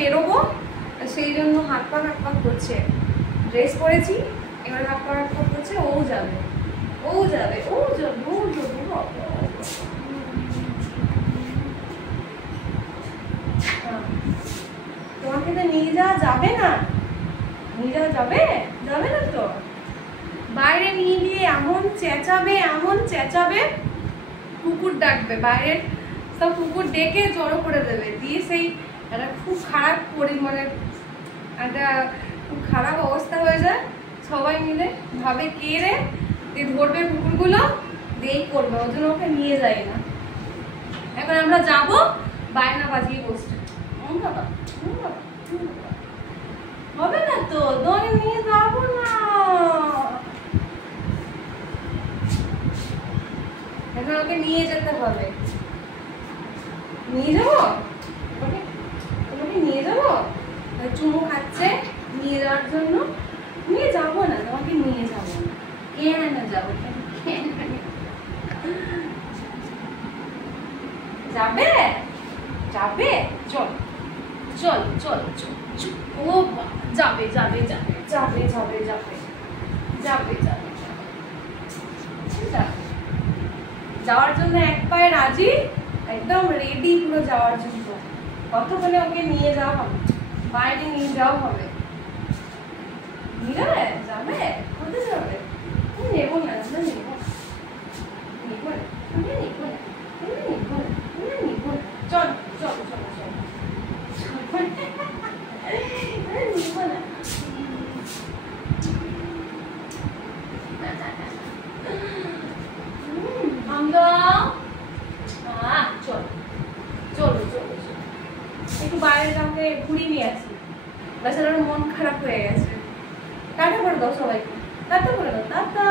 বেরোবো, সেই জন্য হাত পা করছে। ড্রেস পরেছি, এবার হাত পা করছে। ও যাবে ও যাবে ও যাবে ও যাবে। তোমাকে তো নিয়ে যাওয়া যাবে না, নিয়ে যাওয়া যাবে যাবে না তো। বাইরে নিয়ে গিয়ে এমন চেঁচাবে, কুকুর ডাকবে, বাইরের সব কুকুর ডেকে জড়ো করে দেবে, দিয়ে সেই একটা খুব খারাপ মানে একটা খুব খারাপ অবস্থা হয়ে যায়। সবাই মিলে ভাবে কে রে, দিয়ে ধরবে কুকুরগুলো, দিয়েই করবে। ওই জন্য ওকে নিয়ে যায় না। এখন আমরা যাবো, বায়না বাজিয়ে বসছে। হবে না তো, দোকানে নিয়ে যাবো না। এখন ওকে নিয়ে যেতে হবে। নিয়ে যাবো তোমাকে নিয়ে যাবো, চুমু খাচ্ছে নিয়ে যাওয়ার জন্য। নিয়ে যাবো না, তোমাকে নিয়ে যাবো না। কেন যাবো? যাবে যাবে, চল চল চল চল। ও যাবে যাবে যাবে যাবে যাবে যাবে যাবে যাবে যাওয়ার জন্য এক পায়ে রাজি, একদম রেডি পুরো যাওয়ার জন্য। কতক্ষণে ওকে নিয়ে যাওয়া হবে, বাইরে নিয়ে যাওয়া হবে। নিয়ে যাবে, যাবে কোথায় যাবে? নেবো না, নেবো নেবো না, নেবো না, নেবো না, নেবো না। চল চল চল চল, নেবো না। একটু বাইরে কাউকে ঘুরিয়ে নিয়ে আসি, বেচারার মন খারাপ হয়ে গেছে। টাটা করে দাও সবাইকে, টাটা করে দাও, টাটা।